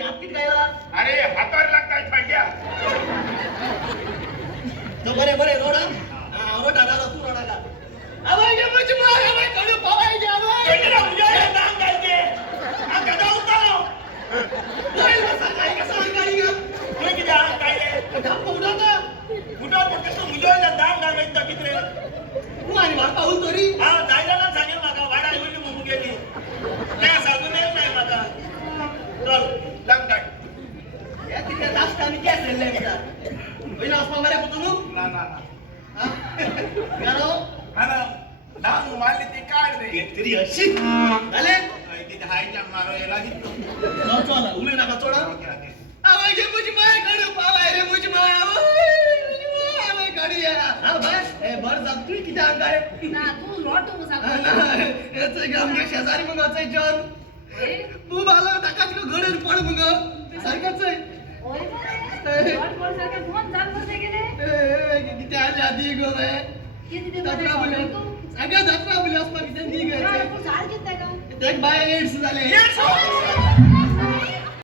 हात किती खायला अरे हातावर लागतात फाट्या तो बरे बरे रोडा रोडा दादा तू रोडा का अबे ये मुझे मार अबे कडे पावाय जा अबे केंद्र उजाळे नाम गायचे आ गदा उतारो काय बसा काय कसं गाडी का तुम्ही किती आहात काय रे धाप उडाता कुठं फक्त तो उजाळे नाम गायचं किती रे तू आणि मला पाऊल तरी हा जायला ना सांगेल माका वाडा येऊन म्हणून गेली काय सांगून येत नाही माका चल लांब काय या तिथे नाश्ता आणि काय झालंय का होईल असं मारे कुठून ना ना ना गारो हा ना नाम मारली ती काढ रे तरी अशी झाले तिथे हायच्या मारो याला घेतो जाऊ चला उले नका चोडा ओके ओके अबे जे मुझे माय कडे पावाय रे मुझे माय अबे गाडी या हा भाई ए बर जा तू किती अंग आहे ना तू लॉट मुसा याचं काम के शेजारी मग अचाय जॉन तू बाला टाकाच को घडे पड मग सारखंच आहे ओय बरे लॉट बोल सारखे फोन चाल बसले गेले किती आली आधी गो बे किती ते जत्रा बोले तू सगळ्या जत्रा बोले असं किती निघायचं तू चाल किती का एक बाय एड्स झाले ये